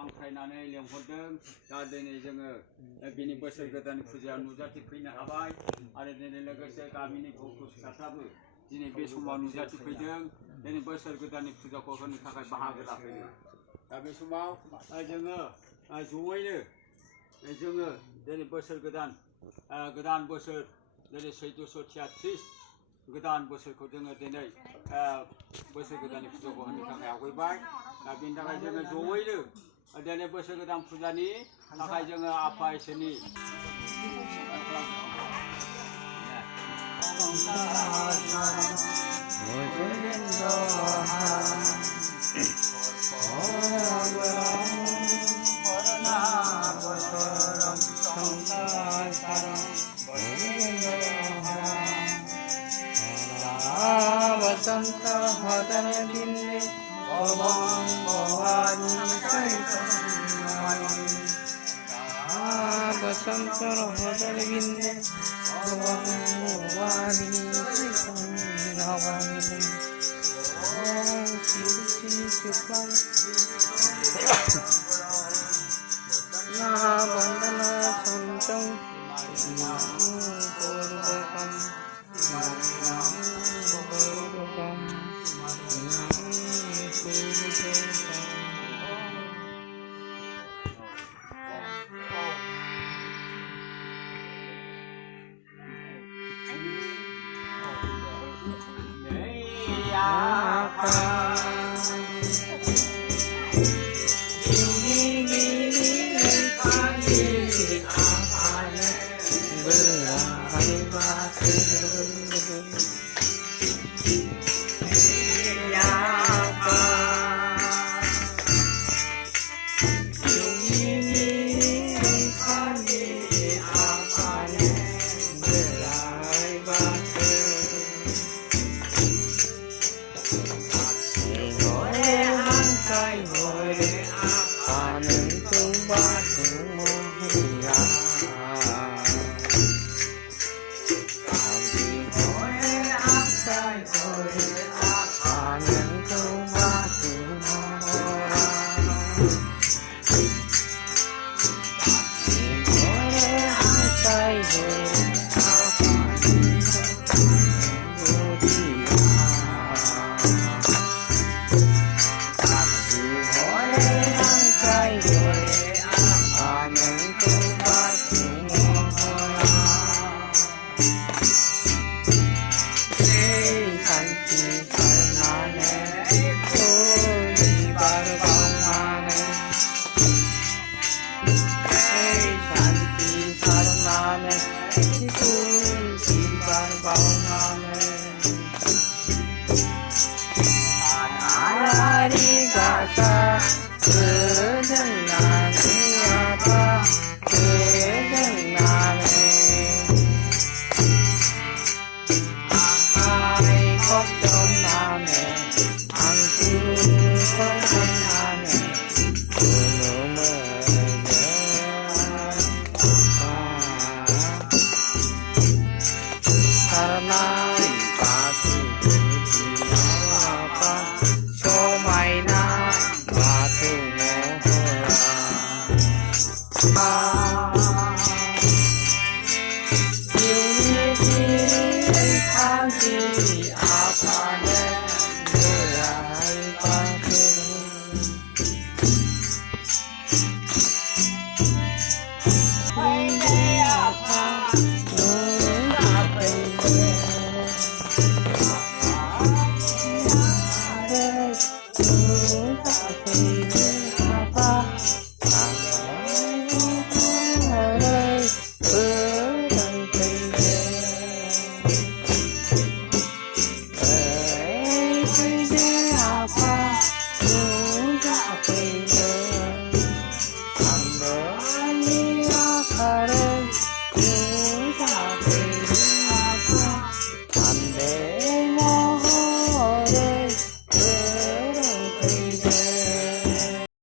हांख्रायनानै लेंहरदों दा दिनै जोङो बिनि बोसोर गोदाननि फुजायाव नुजाथिफैनो हाबाय आरो दिनै लोगोसे गामिनि गथ' फिसाफ्राबो दिनै बे समाव नुजाथिफैदों दिनै बोसोर गोदाननि फुजाखौ होनो थाखाय बाहागो लाफैदों दा बे समाव जोङो जयैनो दिनै बोसोर गोदान बोसोर दिनै 1433 गोदान बोसोरखौ जोङो दिनै बोसोर गोदाननि फुजाखौ होनो थाखाय आवगायबाय दा बेनि थाखाय जोङो जयैनो दिनै बोसोर गोदान फुजानि थाखाय जोङो आफा इसोरनि वसंत हदन बिंदे भवानी वसंत हदन बिंदे भवानी वंदना संतं